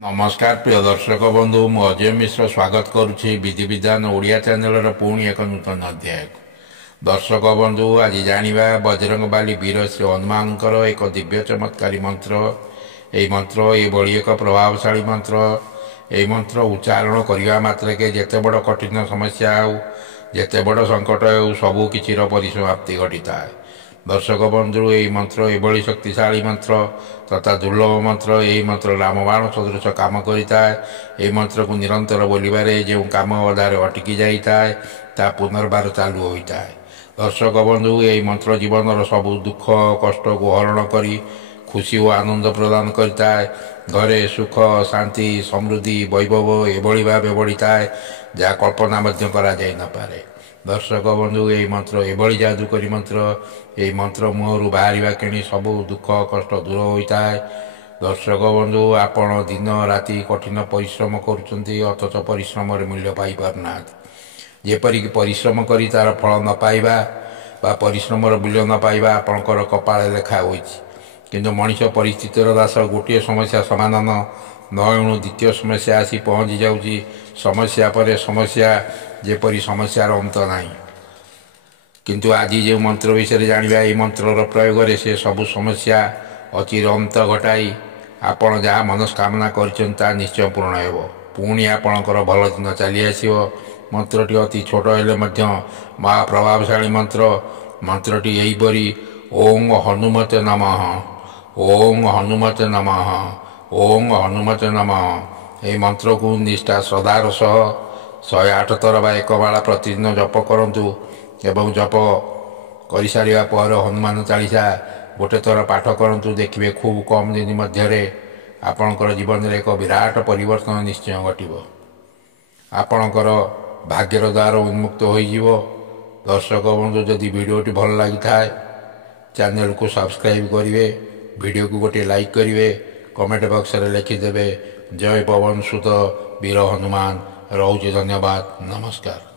नमस्कार प्रिय दर्शक बंधु मु अजय मिश्र स्वागत करुच्ची विधि विधान ओडिया चैनल पुणी एक नूतन अध्याय दर्शक बंधु आज जानिबा बजरंगबाली वीर श्री हनुमान एक दिव्य चमत्कारी मंत्र। यही मंत्र ये एक प्रभावशाली मंत्र। यही मंत्र उच्चारण करने मात्रके जेते बड़ कठिन समस्या हो जेते बड़ संकट हो सबू किसी परिसमाप्ति घटी था। दर्शक बंधु यही मंत्र एभली शक्तिशाली मंत्र तथा दुर्लभ मंत्र। यही मंत्र रामबाण सदृश काम करता है। यही मंत्र को निरंतर बोलिबारे जो काम अधारे अटकी जाए ता पुनर्बार चालू होता है। दर्शक बंधु यही मंत्र जीवन सबू दुख कष्ट को हरण करी खुशी और आनंद प्रदान करता है। घरे सुख शांति समृद्धि वैभव एभली भाव बढ़ीता है जहाँ कल्पना करा जाई न पारे। दर्शक बंधु यही मंत्र एभली जादूकरी मंत्र। यही मंत्र मुहर बाहर कि सबू दुख कष्ट दूर होता है। दर्शक बंधु आपण दिन राति कठिन परिश्रम करुँच अथच परिश्रम मूल्य पाई पारना जेपरिक परिश्रम करी तार फल न पाइबा बा परिश्रम मूल्य न पाइबा आपणकर कपाल लेखा होइछि। किंतु मनीष परिस्थितिर दास गोटे समस्या समाधान नणु द्वितीय समस्या आसी पहुँची जाऊँगी। समस्या पर समस्या जेपरी समस्यार अंत नहीं। किंतु आज जो मंत्र विषय जानिबा ये मंत्र प्रयोग से सबू समस्या अचिर अंत घटाई आपण जहाँ मनस्कामना कर निश्चय पूर्ण हो। पुणी आपणकर भल दिन चली आसो। मंत्रटी अति छोट हेले महाप्रभावशाली मंत्र। मंत्रटी यहीपरी ओं हनुमते नमः ओं हनुमते नमः ओं हनुमते नमः। यही मंत्र को निष्ठा श्रद्धार सह 108 थर बा एक माला प्रतिदिन जप करंतु एवं जप कर सारा पर हनुमान चालीसा गोटे थर पाठ करंतु देखिए खूब कम दिन मध्य आपणकर जीवन में एक विराट परिवर्तन निश्चय घटिव। आपणकर भाग्यर द्वार उन्मुक्त हो। दर्शक बंधु जदि वीडियोटी भल लगी था चैनल को सब्सक्राइब करेंगे वीडियो को गोटे लाइक करेंगे कमेंट बॉक्स में लिखिदेवे जय पवन सुत वीर हनुमान। रोचे धन्यवाद नमस्कार।